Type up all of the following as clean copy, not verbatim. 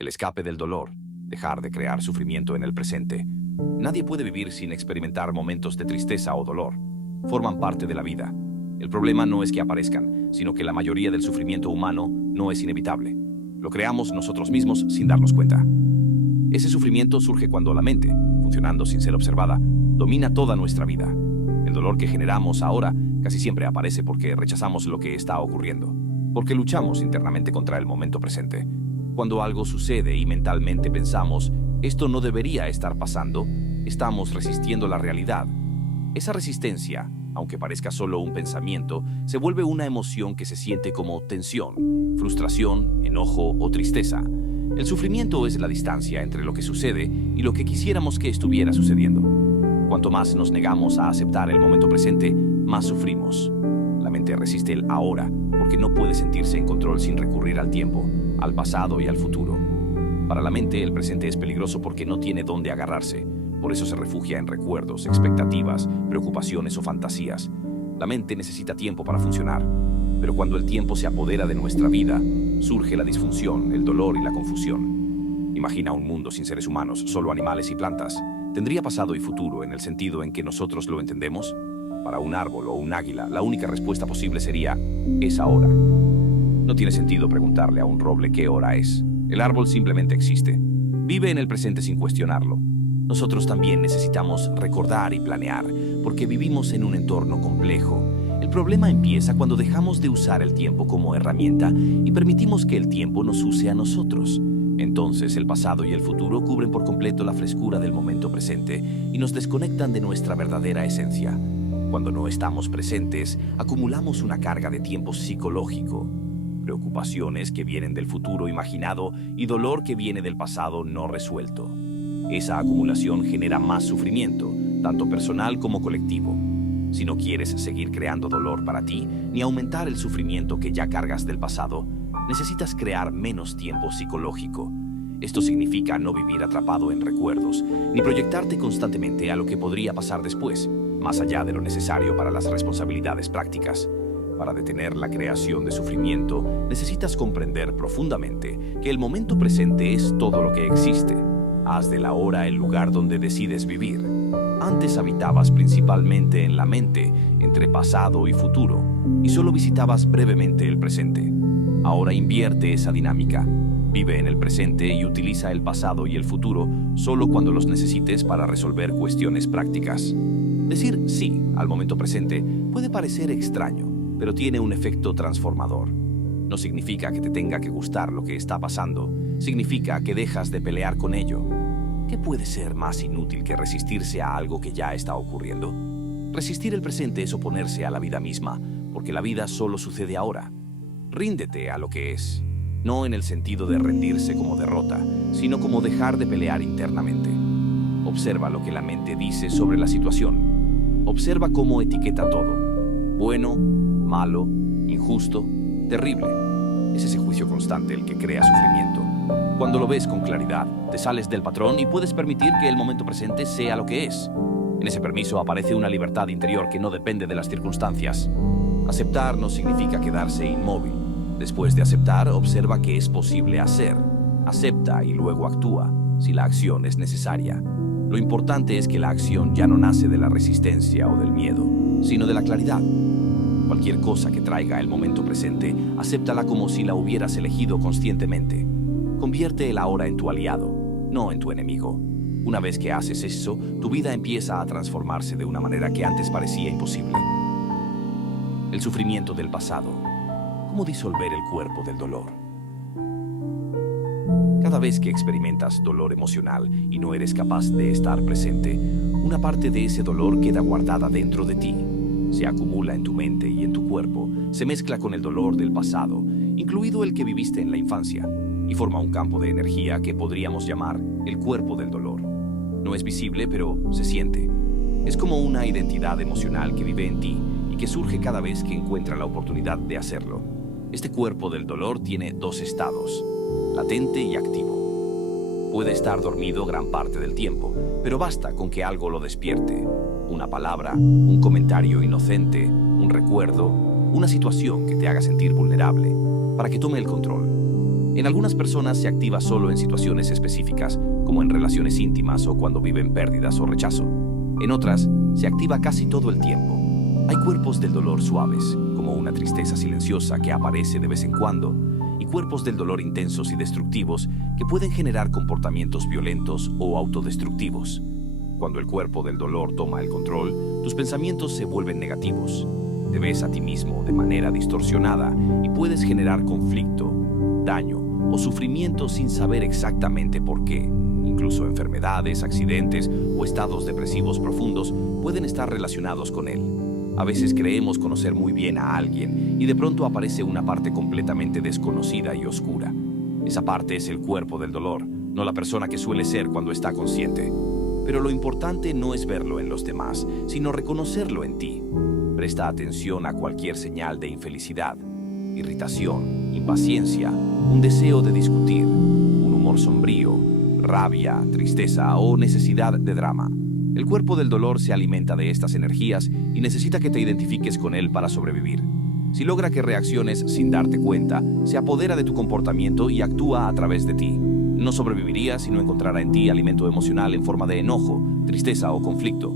el escape del dolor, dejar de crear sufrimiento en el presente. Nadie puede vivir sin experimentar momentos de tristeza o dolor. Forman parte de la vida. El problema no es que aparezcan, sino que la mayoría del sufrimiento humano no es inevitable. Lo creamos nosotros mismos sin darnos cuenta. Ese sufrimiento surge cuando la mente, funcionando sin ser observada, domina toda nuestra vida. El dolor que generamos ahora casi siempre aparece porque rechazamos lo que está ocurriendo, porque luchamos internamente contra el momento presente. Cuando algo sucede y mentalmente pensamos, esto no debería estar pasando, estamos resistiendo la realidad. Esa resistencia, aunque parezca solo un pensamiento, se vuelve una emoción que se siente como tensión, frustración, enojo o tristeza. El sufrimiento es la distancia entre lo que sucede y lo que quisiéramos que estuviera sucediendo. Cuanto más nos negamos a aceptar el momento presente, más sufrimos. La mente resiste el ahora porque no puede sentirse en control sin recurrir al tiempo, al pasado y al futuro. Para la mente, el presente es peligroso porque no tiene dónde agarrarse. Por eso se refugia en recuerdos, expectativas, preocupaciones o fantasías. La mente necesita tiempo para funcionar. Pero cuando el tiempo se apodera de nuestra vida, surge la disfunción, el dolor y la confusión. Imagina un mundo sin seres humanos, solo animales y plantas. ¿Tendría pasado y futuro en el sentido en que nosotros lo entendemos? Para un árbol o un águila, la única respuesta posible sería, es ahora. No tiene sentido preguntarle a un roble qué hora es. El árbol simplemente existe. Vive en el presente sin cuestionarlo. Nosotros también necesitamos recordar y planear, porque vivimos en un entorno complejo. El problema empieza cuando dejamos de usar el tiempo como herramienta y permitimos que el tiempo nos use a nosotros. Entonces el pasado y el futuro cubren por completo la frescura del momento presente y nos desconectan de nuestra verdadera esencia. Cuando no estamos presentes, acumulamos una carga de tiempo psicológico, preocupaciones que vienen del futuro imaginado y dolor que viene del pasado no resuelto. Esa acumulación genera más sufrimiento, tanto personal como colectivo. Si no quieres seguir creando dolor para ti, ni aumentar el sufrimiento que ya cargas del pasado, necesitas crear menos tiempo psicológico. Esto significa no vivir atrapado en recuerdos, ni proyectarte constantemente a lo que podría pasar después, más allá de lo necesario para las responsabilidades prácticas. Para detener la creación de sufrimiento, necesitas comprender profundamente que el momento presente es todo lo que existe. Haz de la hora el lugar donde decides vivir. Antes habitabas principalmente en la mente, entre pasado y futuro, y solo visitabas brevemente el presente. Ahora invierte esa dinámica. Vive en el presente y utiliza el pasado y el futuro solo cuando los necesites para resolver cuestiones prácticas. Decir sí al momento presente puede parecer extraño, pero tiene un efecto transformador. No significa que te tenga que gustar lo que está pasando, significa que dejas de pelear con ello. ¿Qué puede ser más inútil que resistirse a algo que ya está ocurriendo? Resistir el presente es oponerse a la vida misma, porque la vida solo sucede ahora. Ríndete a lo que es, no en el sentido de rendirse como derrota, sino como dejar de pelear internamente. Observa lo que la mente dice sobre la situación. Observa cómo etiqueta todo. Bueno, malo, injusto, terrible. Es ese juicio constante el que crea sufrimiento. Cuando lo ves con claridad, te sales del patrón y puedes permitir que el momento presente sea lo que es. En ese permiso aparece una libertad interior que no depende de las circunstancias. Aceptar no significa quedarse inmóvil. Después de aceptar, observa qué es posible hacer. Acepta y luego actúa, si la acción es necesaria. Lo importante es que la acción ya no nace de la resistencia o del miedo, sino de la claridad. Cualquier cosa que traiga el momento presente, acéptala como si la hubieras elegido conscientemente. Convierte el ahora en tu aliado, no en tu enemigo. Una vez que haces eso, tu vida empieza a transformarse de una manera que antes parecía imposible. El sufrimiento del pasado. ¿Cómo disolver el cuerpo del dolor? Cada vez que experimentas dolor emocional y no eres capaz de estar presente, una parte de ese dolor queda guardada dentro de ti. Se acumula en tu mente y en tu cuerpo, se mezcla con el dolor del pasado, incluido el que viviste en la infancia, y forma un campo de energía que podríamos llamar el cuerpo del dolor. No es visible, pero se siente. Es como una identidad emocional que vive en ti y que surge cada vez que encuentra la oportunidad de hacerlo. Este cuerpo del dolor tiene dos estados, latente y activo. Puede estar dormido gran parte del tiempo, pero basta con que algo lo despierte. Una palabra, un comentario inocente, un recuerdo, una situación que te haga sentir vulnerable, para que tome el control. En algunas personas se activa solo en situaciones específicas, como en relaciones íntimas o cuando viven pérdidas o rechazo. En otras, se activa casi todo el tiempo. Hay cuerpos del dolor suaves, como una tristeza silenciosa que aparece de vez en cuando, y cuerpos del dolor intensos y destructivos que pueden generar comportamientos violentos o autodestructivos. Cuando el cuerpo del dolor toma el control, tus pensamientos se vuelven negativos. Te ves a ti mismo de manera distorsionada y puedes generar conflicto, daño o sufrimiento sin saber exactamente por qué. Incluso enfermedades, accidentes o estados depresivos profundos pueden estar relacionados con él. A veces creemos conocer muy bien a alguien y de pronto aparece una parte completamente desconocida y oscura. Esa parte es el cuerpo del dolor, no la persona que suele ser cuando está consciente. Pero lo importante no es verlo en los demás, sino reconocerlo en ti. Presta atención a cualquier señal de infelicidad, irritación, impaciencia, un deseo de discutir, un humor sombrío, rabia, tristeza o necesidad de drama. El cuerpo del dolor se alimenta de estas energías y necesita que te identifiques con él para sobrevivir. Si logra que reacciones sin darte cuenta, se apodera de tu comportamiento y actúa a través de ti. No sobreviviría si no encontrara en ti alimento emocional en forma de enojo, tristeza o conflicto.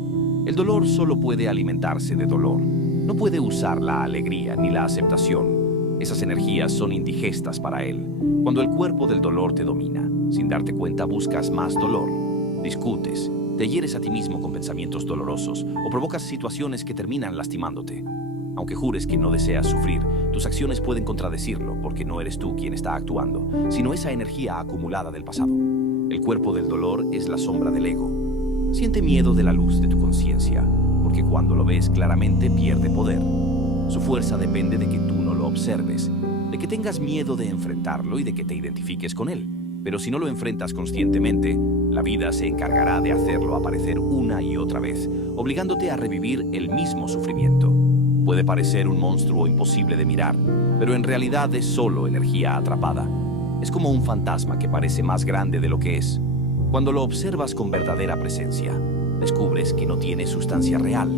El dolor solo puede alimentarse de dolor. No puede usar la alegría ni la aceptación. Esas energías son indigestas para él. Cuando el cuerpo del dolor te domina, sin darte cuenta buscas más dolor. Discutes, te hieres a ti mismo con pensamientos dolorosos o provocas situaciones que terminan lastimándote. Aunque jures que no deseas sufrir, tus acciones pueden contradecirlo porque no eres tú quien está actuando, sino esa energía acumulada del pasado. El cuerpo del dolor es la sombra del ego. Siente miedo de la luz de tu conciencia, porque cuando lo ves claramente pierde poder. Su fuerza depende de que tú no lo observes, de que tengas miedo de enfrentarlo y de que te identifiques con él. Pero si no lo enfrentas conscientemente, la vida se encargará de hacerlo aparecer una y otra vez, obligándote a revivir el mismo sufrimiento. Puede parecer un monstruo imposible de mirar, pero en realidad es solo energía atrapada. Es como un fantasma que parece más grande de lo que es. Cuando lo observas con verdadera presencia, descubres que no tiene sustancia real.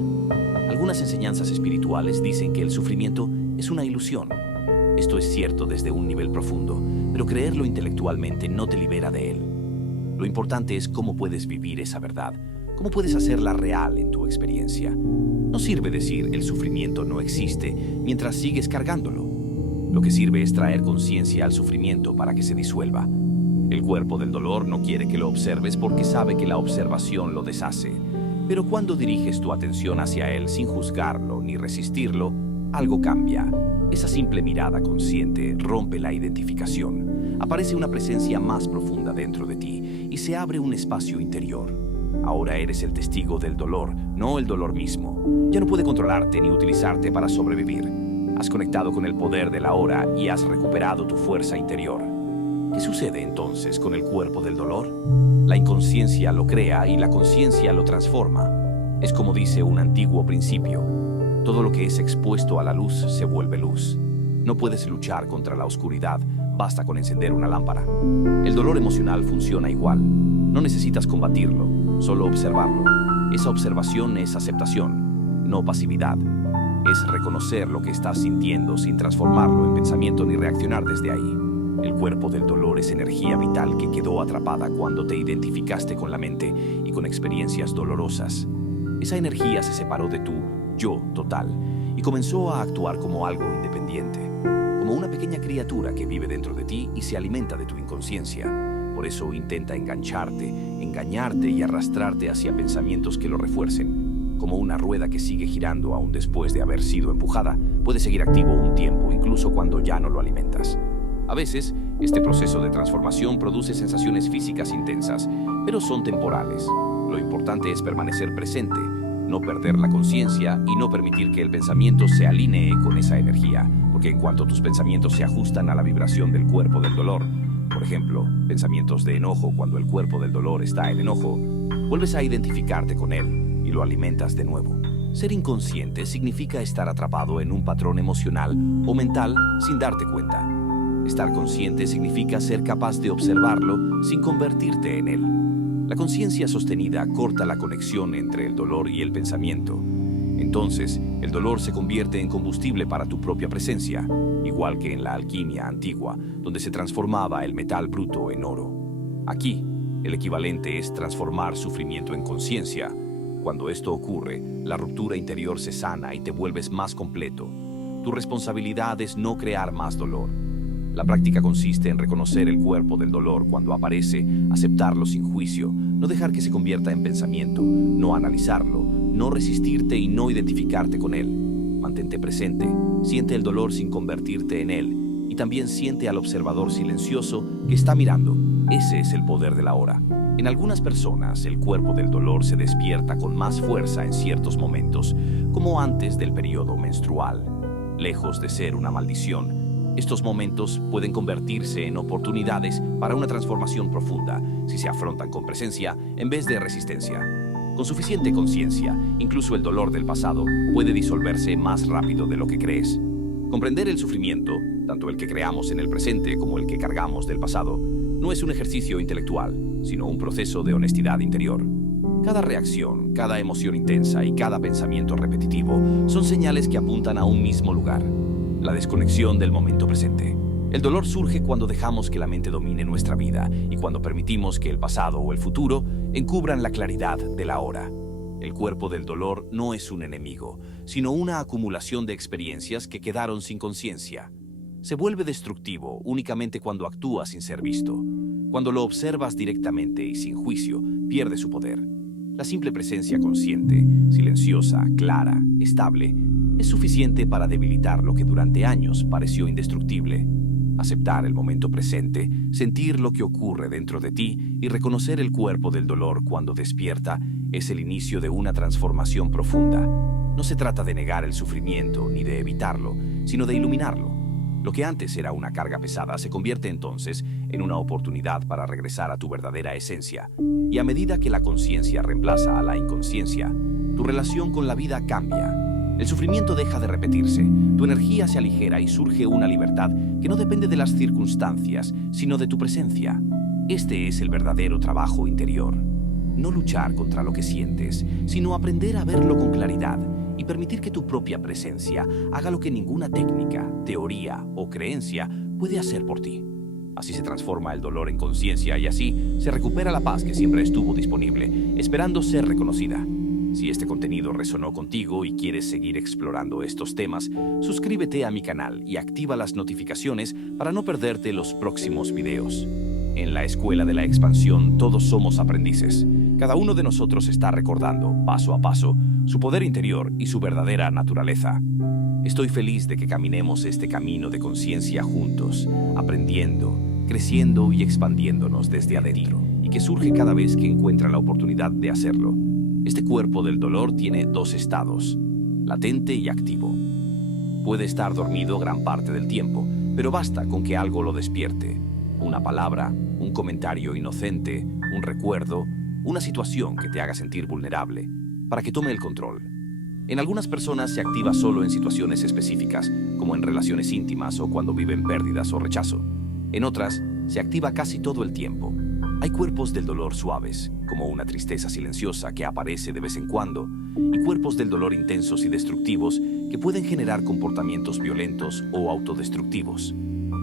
Algunas enseñanzas espirituales dicen que el sufrimiento es una ilusión. Esto es cierto desde un nivel profundo, pero creerlo intelectualmente no te libera de él. Lo importante es cómo puedes vivir esa verdad, cómo puedes hacerla real en tu experiencia. No sirve decir el sufrimiento no existe mientras sigues cargándolo. Lo que sirve es traer conciencia al sufrimiento para que se disuelva. El cuerpo del dolor no quiere que lo observes porque sabe que la observación lo deshace. Pero cuando diriges tu atención hacia él sin juzgarlo ni resistirlo, algo cambia. Esa simple mirada consciente rompe la identificación. Aparece una presencia más profunda dentro de ti y se abre un espacio interior. Ahora eres el testigo del dolor, no el dolor mismo. Ya no puede controlarte ni utilizarte para sobrevivir. Has conectado con el poder de la hora y has recuperado tu fuerza interior. ¿Qué sucede entonces con el cuerpo del dolor? La inconsciencia lo crea y la conciencia lo transforma. Es como dice un antiguo principio: todo lo que es expuesto a la luz se vuelve luz. No puedes luchar contra la oscuridad, basta con encender una lámpara. El dolor emocional funciona igual. No necesitas combatirlo, solo observarlo. Esa observación es aceptación, no pasividad. Es reconocer lo que estás sintiendo sin transformarlo en pensamiento ni reaccionar desde ahí. El cuerpo del dolor es energía vital que quedó atrapada cuando te identificaste con la mente y con experiencias dolorosas. Esa energía se separó de tu yo total y comenzó a actuar como algo independiente, como una pequeña criatura que vive dentro de ti y se alimenta de tu inconsciencia. Por eso intenta engancharte, engañarte y arrastrarte hacia pensamientos que lo refuercen. Como una rueda que sigue girando aún después de haber sido empujada, puede seguir activo un tiempo, incluso cuando ya no lo alimentas. A veces, este proceso de transformación produce sensaciones físicas intensas, pero son temporales. Lo importante es permanecer presente, no perder la conciencia y no permitir que el pensamiento se alinee con esa energía, porque en cuanto tus pensamientos se ajustan a la vibración del cuerpo del dolor, por ejemplo, pensamientos de enojo cuando el cuerpo del dolor está en enojo, vuelves a identificarte con él y lo alimentas de nuevo. Ser inconsciente significa estar atrapado en un patrón emocional o mental sin darte cuenta. Estar consciente significa ser capaz de observarlo sin convertirte en él. La conciencia sostenida corta la conexión entre el dolor y el pensamiento. Entonces, el dolor se convierte en combustible para tu propia presencia, igual que en la alquimia antigua, donde se transformaba el metal bruto en oro. Aquí, el equivalente es transformar sufrimiento en conciencia. Cuando esto ocurre, la ruptura interior se sana y te vuelves más completo. Tu responsabilidad es no crear más dolor. La práctica consiste en reconocer el cuerpo del dolor cuando aparece, aceptarlo sin juicio, no dejar que se convierta en pensamiento, no analizarlo, no resistirte y no identificarte con él. Mantente presente, siente el dolor sin convertirte en él y también siente al observador silencioso que está mirando. Ese es el poder de la hora. En algunas personas, el cuerpo del dolor se despierta con más fuerza en ciertos momentos, como antes del periodo menstrual. Lejos de ser una maldición, estos momentos pueden convertirse en oportunidades para una transformación profunda si se afrontan con presencia en vez de resistencia. Con suficiente conciencia, incluso el dolor del pasado puede disolverse más rápido de lo que crees. Comprender el sufrimiento, tanto el que creamos en el presente como el que cargamos del pasado, no es un ejercicio intelectual, sino un proceso de honestidad interior. Cada reacción, cada emoción intensa y cada pensamiento repetitivo son señales que apuntan a un mismo lugar: la desconexión del momento presente. El dolor surge cuando dejamos que la mente domine nuestra vida y cuando permitimos que el pasado o el futuro encubran la claridad de la hora. El cuerpo del dolor no es un enemigo, sino una acumulación de experiencias que quedaron sin conciencia. Se vuelve destructivo únicamente cuando actúa sin ser visto. Cuando lo observas directamente y sin juicio, pierde su poder. La simple presencia consciente, silenciosa, clara, estable, es suficiente para debilitar lo que durante años pareció indestructible. Aceptar el momento presente, sentir lo que ocurre dentro de ti y reconocer el cuerpo del dolor cuando despierta es el inicio de una transformación profunda. No se trata de negar el sufrimiento ni de evitarlo, sino de iluminarlo. Lo que antes era una carga pesada se convierte entonces en una oportunidad para regresar a tu verdadera esencia. Y a medida que la conciencia reemplaza a la inconsciencia, tu relación con la vida cambia. El sufrimiento deja de repetirse, tu energía se aligera y surge una libertad que no depende de las circunstancias, sino de tu presencia. Este es el verdadero trabajo interior. No luchar contra lo que sientes, sino aprender a verlo con claridad y permitir que tu propia presencia haga lo que ninguna técnica, teoría o creencia puede hacer por ti. Así se transforma el dolor en conciencia y así se recupera la paz que siempre estuvo disponible, esperando ser reconocida. Si este contenido resonó contigo y quieres seguir explorando estos temas, suscríbete a mi canal y activa las notificaciones para no perderte los próximos videos. En la Escuela de la Expansión todos somos aprendices. Cada uno de nosotros está recordando, paso a paso, su poder interior y su verdadera naturaleza. Estoy feliz de que caminemos este camino de conciencia juntos, aprendiendo, creciendo y expandiéndonos desde adentro, y que surge cada vez que encuentra la oportunidad de hacerlo. Este cuerpo del dolor tiene dos estados, latente y activo. Puede estar dormido gran parte del tiempo, pero basta con que algo lo despierte. Una palabra, un comentario inocente, un recuerdo, una situación que te haga sentir vulnerable, para que tome el control. En algunas personas se activa solo en situaciones específicas, como en relaciones íntimas o cuando viven pérdidas o rechazo. En otras, se activa casi todo el tiempo. Hay cuerpos del dolor suaves, como una tristeza silenciosa que aparece de vez en cuando, y cuerpos del dolor intensos y destructivos que pueden generar comportamientos violentos o autodestructivos.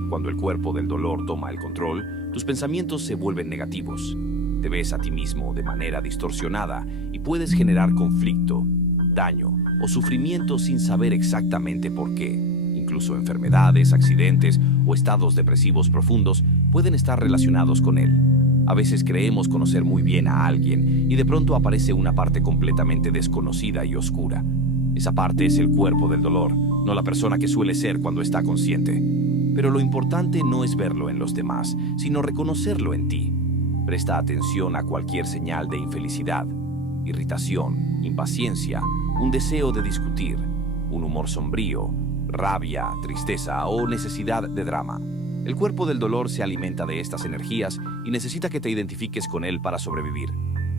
Cuando el cuerpo del dolor toma el control, tus pensamientos se vuelven negativos. Te ves a ti mismo de manera distorsionada y puedes generar conflicto, daño o sufrimiento sin saber exactamente por qué. Incluso enfermedades, accidentes o estados depresivos profundos pueden estar relacionados con él. A veces creemos conocer muy bien a alguien y de pronto aparece una parte completamente desconocida y oscura. Esa parte es el cuerpo del dolor, no la persona que suele ser cuando está consciente. Pero lo importante no es verlo en los demás, sino reconocerlo en ti. Presta atención a cualquier señal de infelicidad, irritación, impaciencia, un deseo de discutir, un humor sombrío, rabia, tristeza o necesidad de drama. El cuerpo del dolor se alimenta de estas energías y necesita que te identifiques con él para sobrevivir.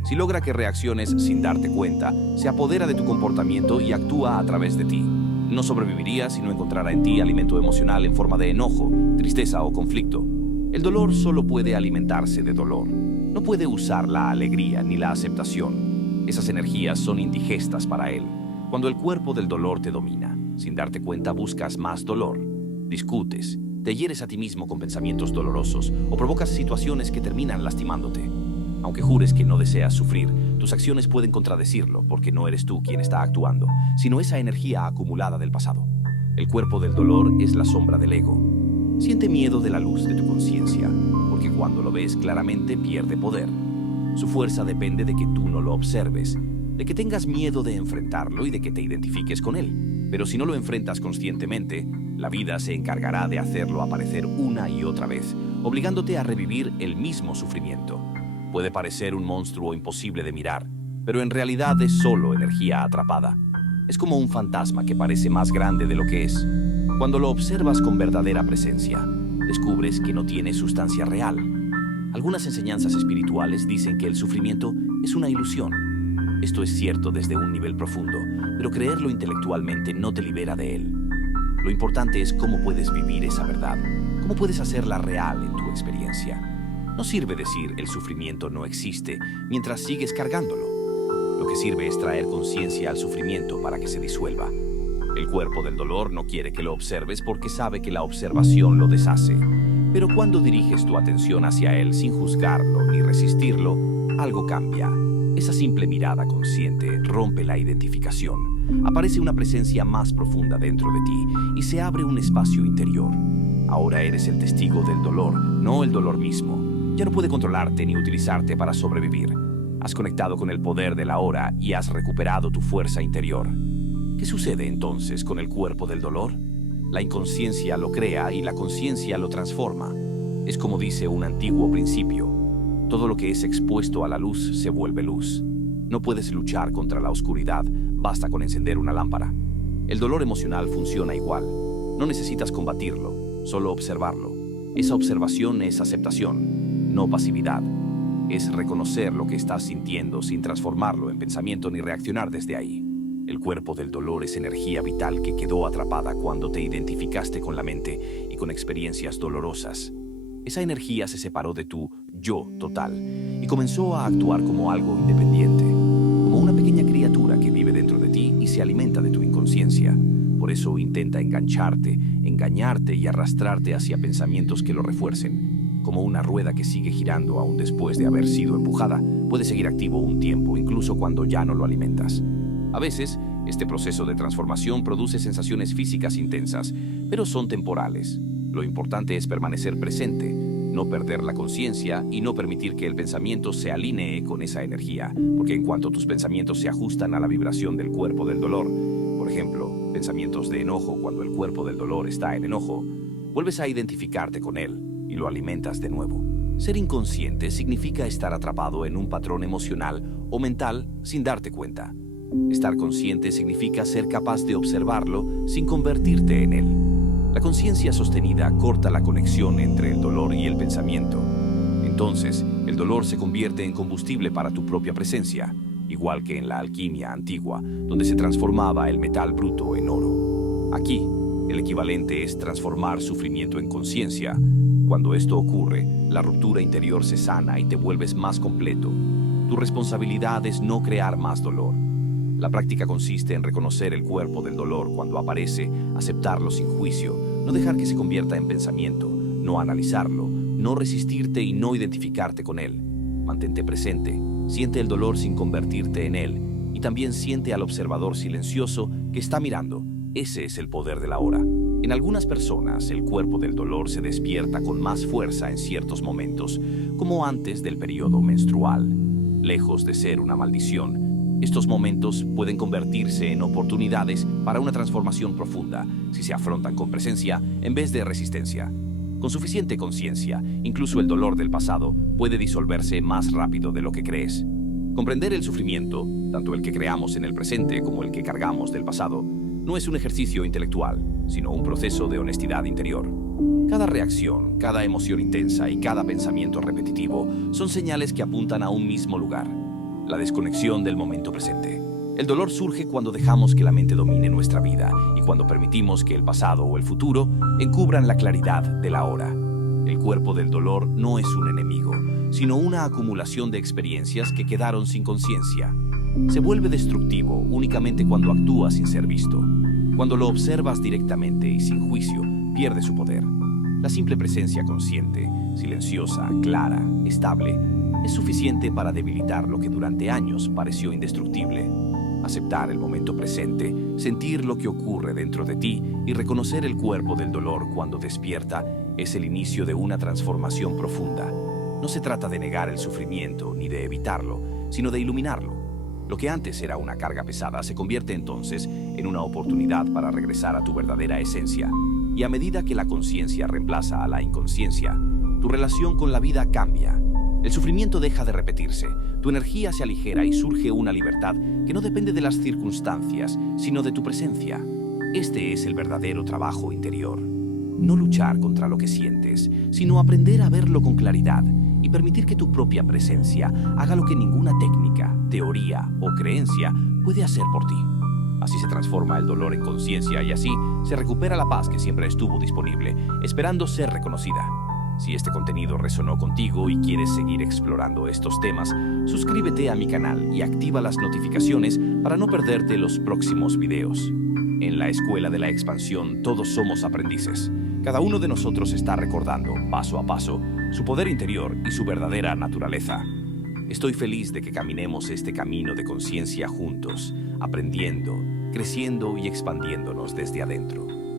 Si logra que reacciones sin darte cuenta, se apodera de tu comportamiento y actúa a través de ti. No sobreviviría si no encontrara en ti alimento emocional en forma de enojo, tristeza o conflicto. El dolor solo puede alimentarse de dolor. No puede usar la alegría ni la aceptación. Esas energías son indigestas para él. Cuando el cuerpo del dolor te domina, sin darte cuenta buscas más dolor, discutes, te hieres a ti mismo con pensamientos dolorosos o provocas situaciones que terminan lastimándote. Aunque jures que no deseas sufrir, tus acciones pueden contradecirlo porque no eres tú quien está actuando, sino esa energía acumulada del pasado. El cuerpo del dolor es la sombra del ego. Siente miedo de la luz de tu conciencia, porque cuando lo ves claramente pierde poder. Su fuerza depende de que tú no lo observes, de que tengas miedo de enfrentarlo y de que te identifiques con él. Pero si no lo enfrentas conscientemente, la vida se encargará de hacerlo aparecer una y otra vez, obligándote a revivir el mismo sufrimiento. Puede parecer un monstruo imposible de mirar, pero en realidad es solo energía atrapada. Es como un fantasma que parece más grande de lo que es. Cuando lo observas con verdadera presencia, descubres que no tiene sustancia real. Algunas enseñanzas espirituales dicen que el sufrimiento es una ilusión. Esto es cierto desde un nivel profundo, pero creerlo intelectualmente no te libera de él. Lo importante es cómo puedes vivir esa verdad, cómo puedes hacerla real en tu experiencia. No sirve decir el sufrimiento no existe mientras sigues cargándolo. Lo que sirve es traer conciencia al sufrimiento para que se disuelva. El cuerpo del dolor no quiere que lo observes porque sabe que la observación lo deshace. Pero cuando diriges tu atención hacia él sin juzgarlo ni resistirlo, algo cambia. Esa simple mirada consciente rompe la identificación. Aparece una presencia más profunda dentro de ti y se abre un espacio interior. Ahora eres el testigo del dolor, no el dolor mismo. Ya no puede controlarte ni utilizarte para sobrevivir. Has conectado con el poder de la hora y has recuperado tu fuerza interior. ¿Qué sucede entonces con el cuerpo del dolor? La inconsciencia lo crea y la conciencia lo transforma. Es como dice un antiguo principio: todo lo que es expuesto a la luz se vuelve luz. No puedes luchar contra la oscuridad, basta con encender una lámpara. El dolor emocional funciona igual. No necesitas combatirlo, solo observarlo. Esa observación es aceptación, no pasividad. Es reconocer lo que estás sintiendo sin transformarlo en pensamiento ni reaccionar desde ahí. El cuerpo del dolor es energía vital que quedó atrapada cuando te identificaste con la mente y con experiencias dolorosas. Esa energía se separó de tu yo total y comenzó a actuar como algo independiente, como una pequeña criatura que vive dentro de ti y se alimenta de tu inconsciencia. Por eso intenta engancharte, engañarte y arrastrarte hacia pensamientos que lo refuercen. Como una rueda que sigue girando aún después de haber sido empujada, puede seguir activo un tiempo, incluso cuando ya no lo alimentas. A veces, este proceso de transformación produce sensaciones físicas intensas, pero son temporales. Lo importante es permanecer presente, no perder la conciencia y no permitir que el pensamiento se alinee con esa energía, porque en cuanto tus pensamientos se ajustan a la vibración del cuerpo del dolor, por ejemplo, pensamientos de enojo cuando el cuerpo del dolor está en enojo, vuelves a identificarte con él y lo alimentas de nuevo. Ser inconsciente significa estar atrapado en un patrón emocional o mental sin darte cuenta. Estar consciente significa ser capaz de observarlo sin convertirte en él. La conciencia sostenida corta la conexión entre el dolor y el pensamiento. Entonces, el dolor se convierte en combustible para tu propia presencia, igual que en la alquimia antigua, donde se transformaba el metal bruto en oro. Aquí, el equivalente es transformar sufrimiento en conciencia. Cuando esto ocurre, la ruptura interior se sana y te vuelves más completo. Tu responsabilidad es no crear más dolor. La práctica consiste en reconocer el cuerpo del dolor cuando aparece, aceptarlo sin juicio, no dejar que se convierta en pensamiento, no analizarlo, no resistirte y no identificarte con él. Mantente presente, siente el dolor sin convertirte en él y también siente al observador silencioso que está mirando. Ese es el poder de la hora. En algunas personas, el cuerpo del dolor se despierta con más fuerza en ciertos momentos, como antes del periodo menstrual. Lejos de ser una maldición, estos momentos pueden convertirse en oportunidades para una transformación profunda si se afrontan con presencia en vez de resistencia. Con suficiente conciencia, incluso el dolor del pasado puede disolverse más rápido de lo que crees. Comprender el sufrimiento, tanto el que creamos en el presente como el que cargamos del pasado, no es un ejercicio intelectual, sino un proceso de honestidad interior. Cada reacción, cada emoción intensa y cada pensamiento repetitivo son señales que apuntan a un mismo lugar: la desconexión del momento presente. El dolor surge cuando dejamos que la mente domine nuestra vida y cuando permitimos que el pasado o el futuro encubran la claridad de la hora. El cuerpo del dolor no es un enemigo, sino una acumulación de experiencias que quedaron sin conciencia. se vuelve destructivo únicamente cuando actúa sin ser visto. Cuando lo observas directamente y sin juicio, pierde su poder. La simple presencia consciente, silenciosa, clara, estable, es suficiente para debilitar lo que durante años pareció indestructible. Aceptar el momento presente, sentir lo que ocurre dentro de ti y reconocer el cuerpo del dolor cuando despierta es el inicio de una transformación profunda. No se trata de negar el sufrimiento ni de evitarlo, sino de iluminarlo. Lo que antes era una carga pesada se convierte entonces en una oportunidad para regresar a tu verdadera esencia. Y a medida que la conciencia reemplaza a la inconsciencia, tu relación con la vida cambia. El sufrimiento deja de repetirse, tu energía se aligera y surge una libertad que no depende de las circunstancias, sino de tu presencia. Este es el verdadero trabajo interior. No luchar contra lo que sientes, sino aprender a verlo con claridad y permitir que tu propia presencia haga lo que ninguna técnica, teoría o creencia puede hacer por ti. Así se transforma el dolor en conciencia y así se recupera la paz que siempre estuvo disponible, esperando ser reconocida. Si este contenido resonó contigo y quieres seguir explorando estos temas, suscríbete a mi canal y activa las notificaciones para no perderte los próximos videos. En la Escuela de la Expansión todos somos aprendices. Cada uno de nosotros está recordando, paso a paso, su poder interior y su verdadera naturaleza. Estoy feliz de que caminemos este camino de conciencia juntos, aprendiendo, creciendo y expandiéndonos desde adentro.